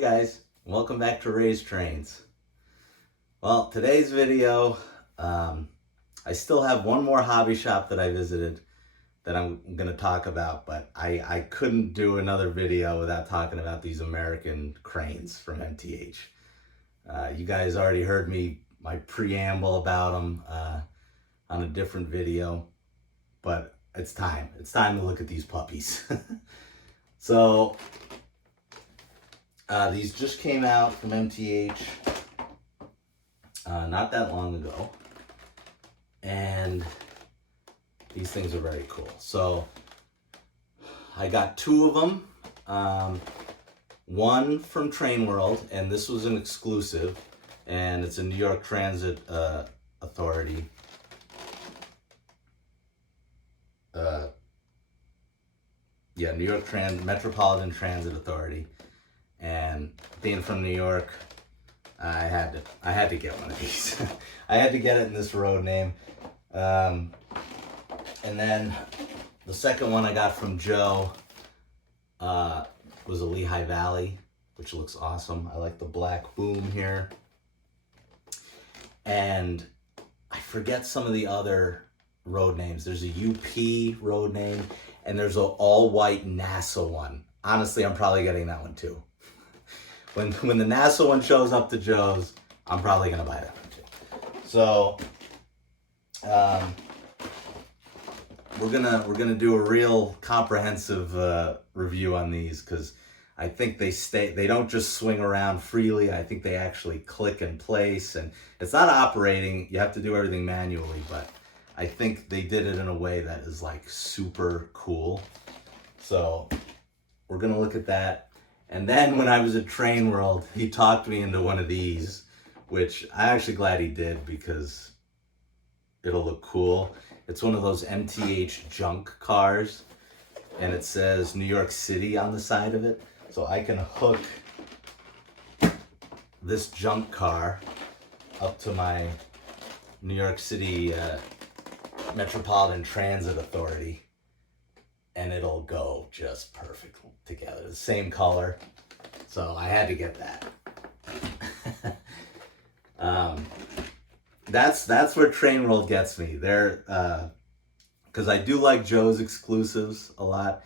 Hey guys, welcome back to Raised Trains. Well, today's video, I still have one more hobby shop that I visited that I'm going to talk about, but I couldn't do another video without talking about these American cranes from MTH. You guys already heard my preamble about them on a different video, but it's time. It's time to look at these puppies. So, these just came out from MTH not that long ago, and these things are very cool. So I got two of them, one from Train World, and this was an exclusive, and it's a New York Transit Authority. New York Metropolitan Transit Authority. And being from New York, I had to get one of these. I had to get it in this road name. And then the second one I got from Joe was a Lehigh Valley, which looks awesome. I like the black boom here. And I forget some of the other road names. There's a UP road name, and there's an all-white NASA one. Honestly, I'm probably getting that one too. When the NASA one shows up to Joe's, I'm probably gonna buy that one too. So we're gonna do a real comprehensive review on these, because I think they don't just swing around freely. I think they actually click in place, and it's not operating. You have to do everything manually, but I think they did it in a way that is like super cool. So we're gonna look at that. And then when I was at Train World, he talked me into one of these, which I'm actually glad he did, because it'll look cool. It's one of those MTH junk cars, and it says New York City on the side of it. So I can hook this junk car up to my New York City Metropolitan Transit Authority, and it'll go just perfect together. The same color, so I had to get that. That's where Train World gets me. They're because I do like Joe's exclusives a lot.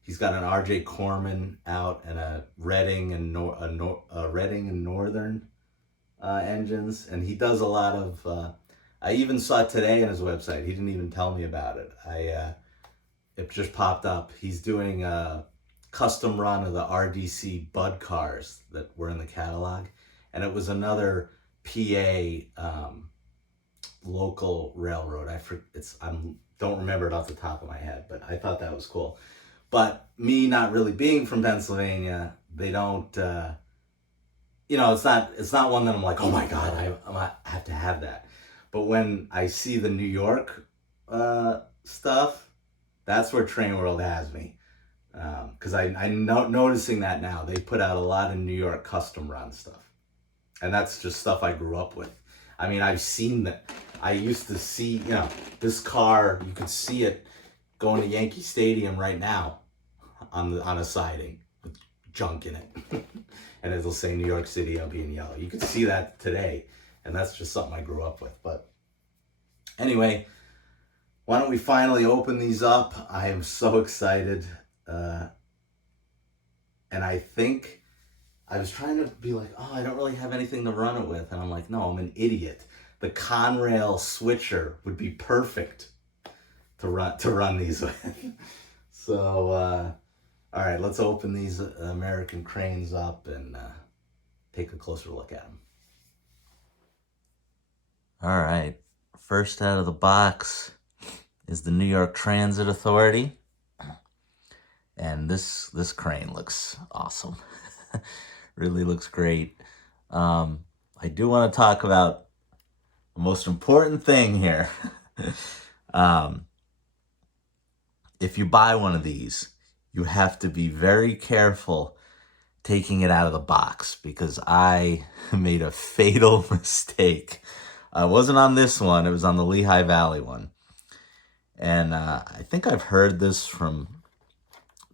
He's got an RJ Corman out and a Reading and Reading and Northern engines, and he does a lot of. I even saw it today on his website. He didn't even tell me about it. It just popped up. He's doing a custom run of the RDC Bud cars that were in the catalog, and it was another PA local railroad. I don't remember it off the top of my head, but I thought that was cool. But me not really being from Pennsylvania, they don't. It's not one that I'm like, oh my god, I have to have that. But when I see the New York stuff, that's where Train World has me, because I'm noticing that now. They put out a lot of New York custom run stuff, and that's just stuff I grew up with. I mean, I've seen that. I used to see, this car. You could see it going to Yankee Stadium right now on a siding with junk in it, and it'll say New York City. I'll be in yellow. You could see that today, and that's just something I grew up with. But anyway. Why don't we finally open these up? I am so excited. And I think I was trying to be like, oh, I don't really have anything to run it with. And I'm like, no, I'm an idiot. The Conrail switcher would be perfect to run these with. So, all right, let's open these American cranes up and take a closer look at them. All right, first out of the box is the New York Transit Authority, and this crane looks awesome. Really looks great. I do want to talk about the most important thing here. If you buy one of these, you have to be very careful taking it out of the box, because I made a fatal mistake. It wasn't on this one, it was on the Lehigh Valley one. And I think I've heard this from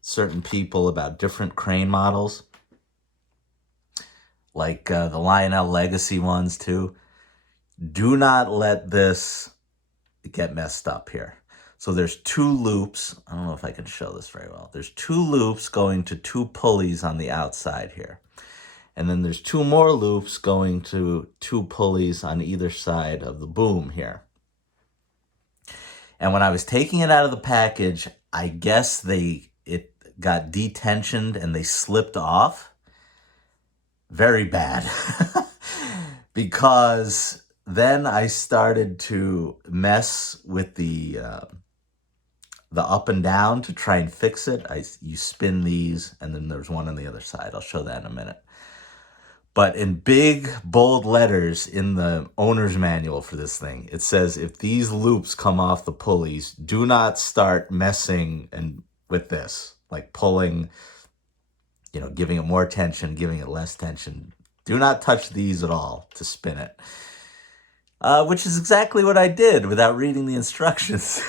certain people about different crane models. like the Lionel Legacy ones too. Do not let this get messed up here. So there's 2 loops. I don't know if I can show this very well. There's 2 loops going to 2 pulleys on the outside here. And then there's 2 more loops going to 2 pulleys on either side of the boom here. And when I was taking it out of the package, I guess it got detensioned and they slipped off. Very bad. Because then I started to mess with the up and down to try and fix it. You spin these, and then there's one on the other side. I'll show that in a minute. But in big, bold letters in the owner's manual for this thing, it says, if these loops come off the pulleys, do not start messing with this, like pulling, giving it more tension, giving it less tension. Do not touch these at all to spin it. Which is exactly what I did without reading the instructions.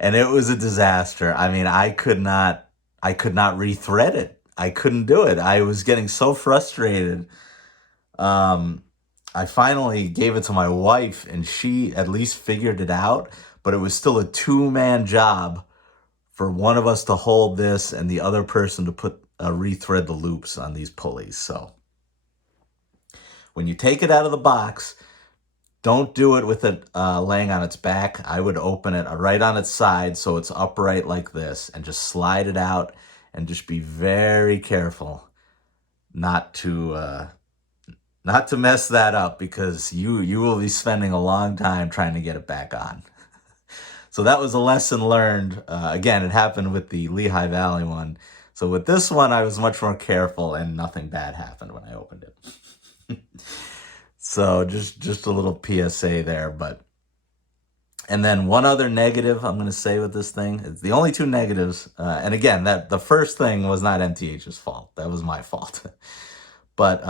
And it was a disaster. I mean, I could not rethread it. I couldn't do it. I was getting so frustrated. I finally gave it to my wife, and she at least figured it out, but it was still a 2-man job for one of us to hold this and the other person to rethread the loops on these pulleys. So when you take it out of the box, don't do it with it laying on its back. I would open it right on its side so it's upright like this, and just slide it out, and just be very careful not to mess that up, because you will be spending a long time trying to get it back on. So that was a lesson learned. Again, it happened with the Lehigh Valley one. So with this one, I was much more careful, and nothing bad happened when I opened it. So just a little PSA there. And then one other negative I'm going to say with this thing, it's the only 2 negatives. And again, the first thing was not MTH's fault. That was my fault. But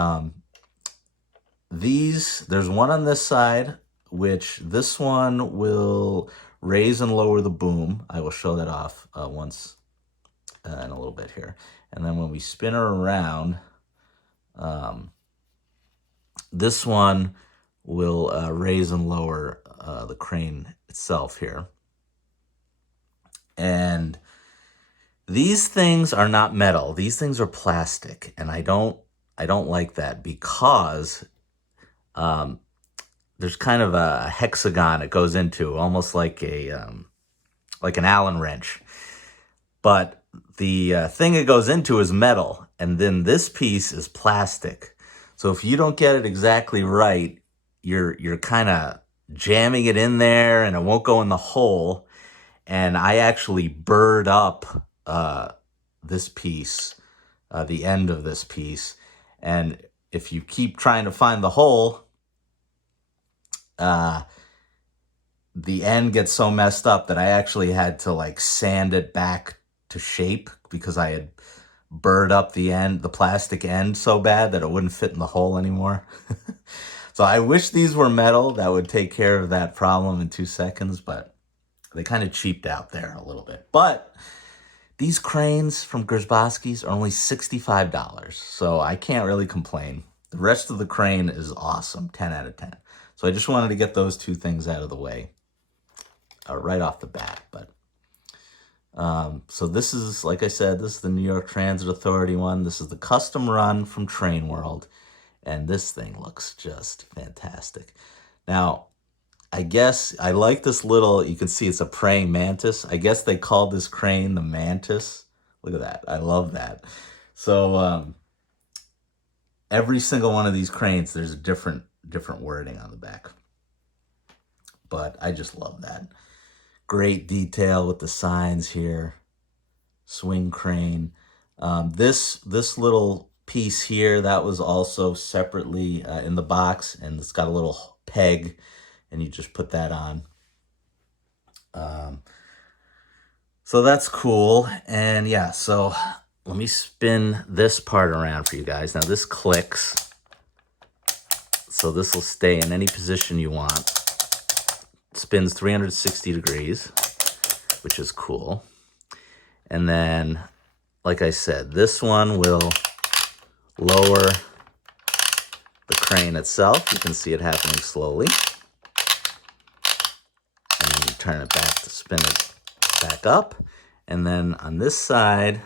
there's one on this side, which this one will raise and lower the boom. I will show that off once in a little bit here. And then when we spin her around, this one will raise and lower the crane itself here. And these things are not metal. These things are plastic, and I don't like that, because there's kind of a hexagon it goes into, almost like an Allen wrench. But the thing it goes into is metal, and then this piece is plastic. So if you don't get it exactly right, you're kind of jamming it in there, and it won't go in the hole. And I actually burred up this piece, the end of this piece. And if you keep trying to find the hole, the end gets so messed up that I actually had to sand it back to shape, because I had burred up the plastic end so bad that it wouldn't fit in the hole anymore. So I wish these were metal. That would take care of that problem in 2 seconds, but they kind of cheaped out there a little bit. But these cranes from Gersbowski's are only $65, so I can't really complain. The rest of the crane is awesome, 10 out of 10. So I just wanted to get those 2 things out of the way right off the bat. But so this is, like I said, this is the New York Transit Authority one. This is the custom run from Train World. And this thing looks just fantastic. Now, I guess I like this little, you can see it's a praying mantis. I guess they called this crane the Mantis. Look at that. I love that. So every single one of these cranes, there's a different wording on the back. But I just love that. Great detail with the signs here. Swing crane. This little piece here, that was also separately in the box, and it's got a little peg, and you just put that on. So that's cool. And yeah, so let me spin this part around for you guys. Now this clicks, so this will stay in any position you want. It spins 360 degrees, which is cool. And then, like I said, this one will lower the crane itself. You can see it happening slowly. And then you turn it back to spin it back up. And then on this side,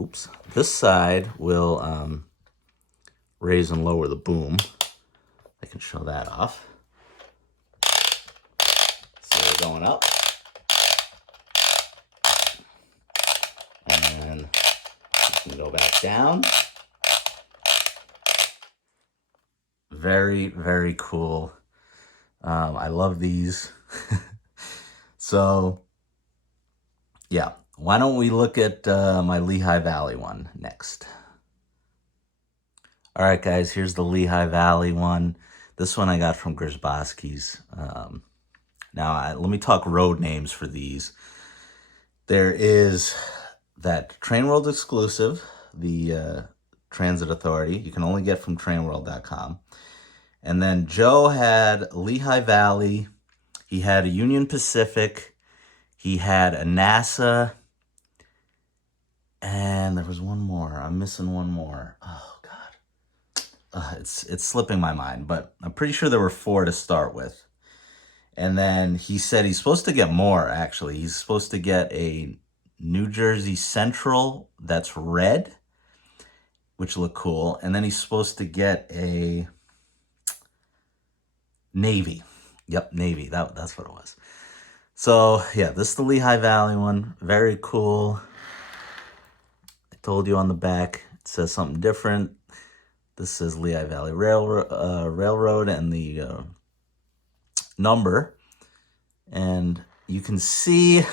oops, this side will raise and lower the boom. I can show that off. So we're going up. And you can go back down. Very, very cool. I love these. So, yeah. Why don't we look at my Lehigh Valley one next? All right, guys, here's the Lehigh Valley one. This one I got from Grzybowski's. Now, let me talk road names for these. There is that Train World exclusive, the Transit Authority. You can only get from trainworld.com. And then Joe had Lehigh Valley. He had a Union Pacific. He had a NASA. And there was one more. I'm missing one more. Oh, God. It's slipping my mind, but I'm pretty sure there were 4 to start with. And then he said he's supposed to get more, actually. He's supposed to get a New Jersey Central that's red, which looked cool. And then he's supposed to get a Navy. Yep, Navy. That's what it was. So, yeah, this is the Lehigh Valley one. Very cool. I told you on the back, it says something different. This says Lehigh Valley Railroad and the number. And you can see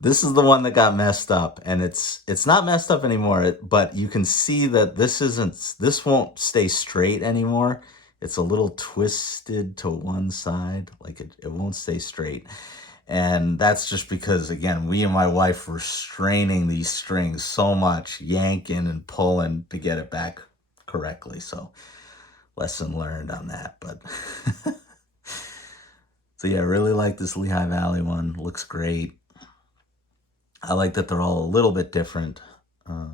this is the one that got messed up. And it's not messed up anymore, but you can see that this won't stay straight anymore. It's a little twisted to one side, like it won't stay straight. And that's just because, again, we and my wife were straining these strings so much, yanking and pulling to get it back correctly. So lesson learned on that. But so yeah, I really like this Lehigh Valley one. Looks great. I like that they're all a little bit different. But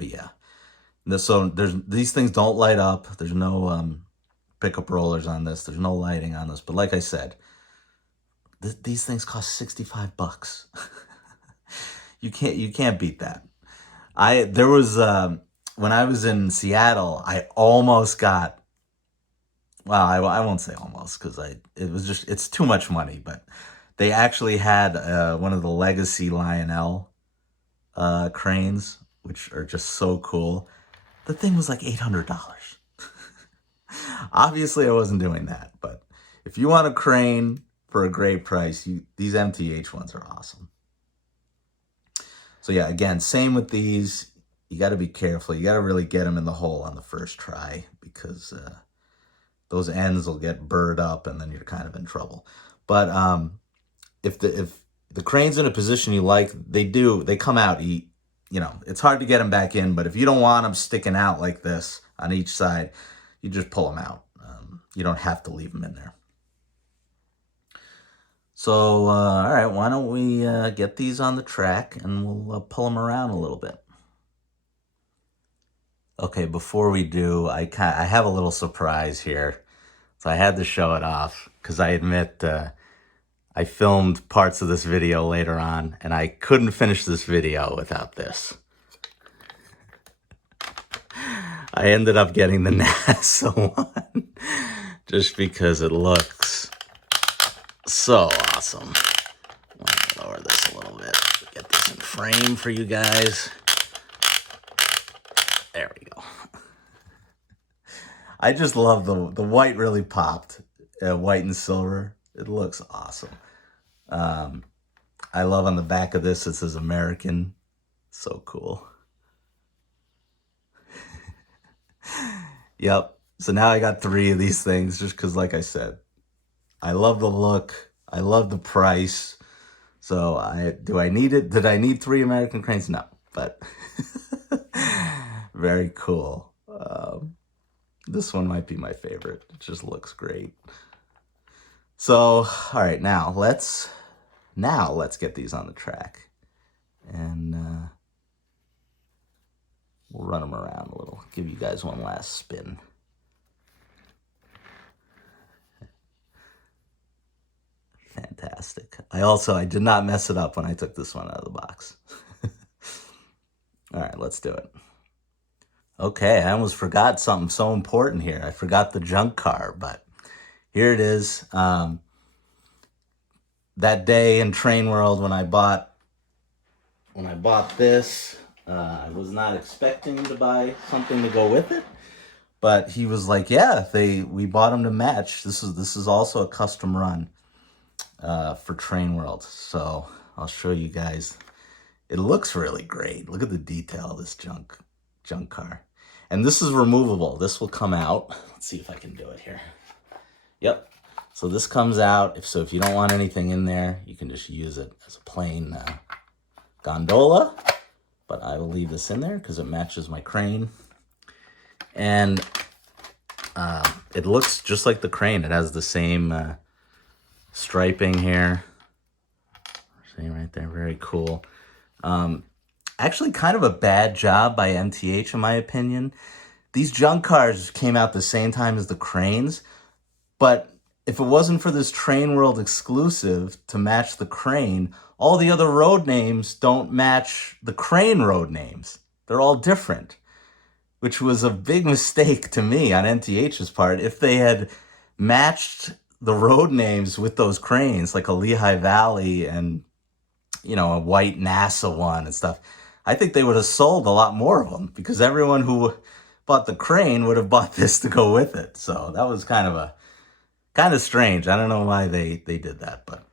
yeah. So these things don't light up. There's no pickup rollers on this. There's no lighting on this. But like I said, these things cost $65. You can't beat that. There was when I was in Seattle, I almost got. Well, I won't say almost because it's too much money. But they actually had one of the Legacy Lionel cranes, which are just so cool. The thing was like $800. Obviously, I wasn't doing that, but if you want a crane for a great price, these MTH ones are awesome. So yeah, again, same with these. You got to be careful. You got to really get them in the hole on the first try because those ends will get burred up and then you're kind of in trouble. But if the crane's in a position you like, they come out. It's hard to get them back in, but if you don't want them sticking out like this on each side, you just pull them out. You don't have to leave them in there. So, all right, why don't we get these on the track and we'll pull them around a little bit. Okay, before we do, I have a little surprise here. So I had to show it off because I admit I filmed parts of this video later on and I couldn't finish this video without this. I ended up getting the NASA one just because it looks so awesome. Let me lower this a little bit. Get this in frame for you guys. There we go. I just love the white really popped. White and silver. It looks awesome. I love on the back of this, it says American. So cool. Yep. So now I got 3 of these things just because, like I said, I love the look. I love the price. So did I need 3 American Cranes? No, but very cool. This one might be my favorite. It just looks great. So, all right, now let's get these on the track. And We'll run them around a little. Give you guys one last spin. Fantastic. I did not mess it up when I took this one out of the box. All right, let's do it. Okay, I almost forgot something so important here. I forgot the junk car, but here it is. That day in Train World when I bought this, I was not expecting to buy something to go with it, but he was like, "Yeah, we bought them to match. This is also a custom run for Train World." So I'll show you guys. It looks really great. Look at the detail of this junk car. And this is removable. This will come out. Let's see if I can do it here. Yep. So this comes out. If you don't want anything in there, you can just use it as a plain gondola. But I will leave this in there because it matches my crane. And it looks just like the crane. It has the same striping here. See right there, very cool. Actually kind of a bad job by MTH in my opinion. These junk cars came out the same time as the cranes, but if it wasn't for this Train World exclusive to match the crane, all the other road names don't match the crane road names. They're all different, which was a big mistake to me on MTH's part. If they had matched the road names with those cranes, like a Lehigh Valley and, a white NASA one and stuff, I think they would have sold a lot more of them because everyone who bought the crane would have bought this to go with it. So that was kind of strange. I don't know why they did that, but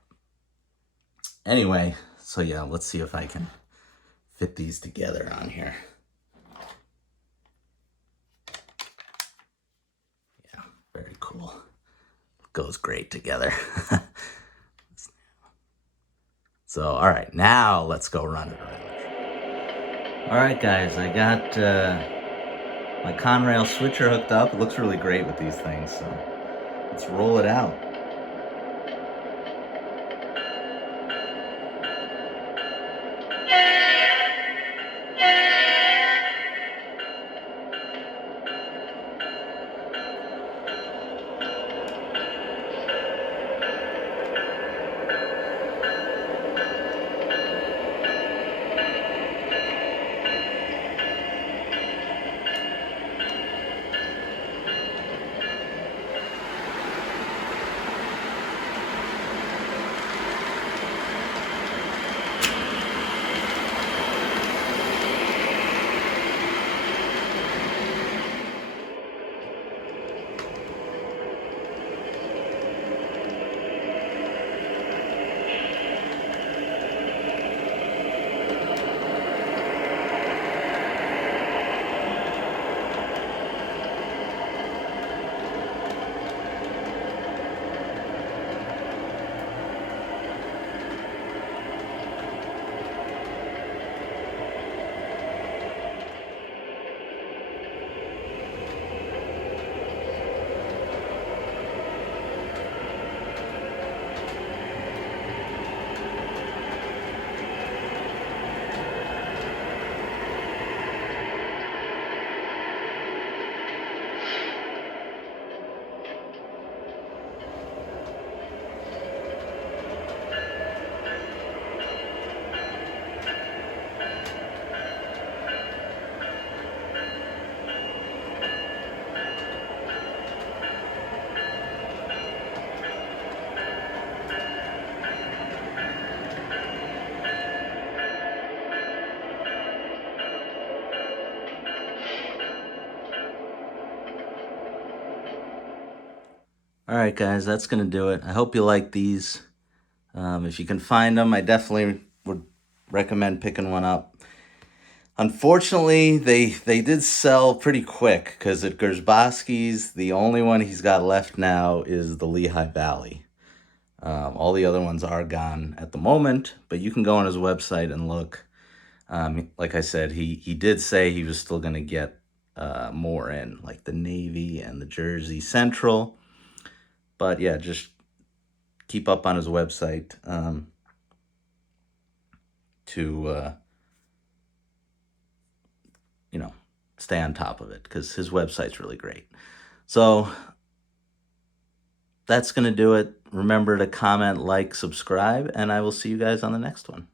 anyway, so yeah, let's see if I can fit these together on here. Yeah, very cool. Goes great together. So, all right, now let's go run it around. All right, guys, I got my Conrail switcher hooked up. It looks really great with these things, so let's roll it out. All right, guys, that's going to do it. I hope you like these. If you can find them, I definitely would recommend picking one up. Unfortunately, they did sell pretty quick because at Gersbowski's, the only one he's got left now is the Lehigh Valley. All the other ones are gone at the moment, but you can go on his website and look. Like I said, he did say he was still going to get more in, like the Navy and the Jersey Central. But yeah, just keep up on his website to stay on top of it because his website's really great. So that's going to do it. Remember to comment, like, subscribe, and I will see you guys on the next one.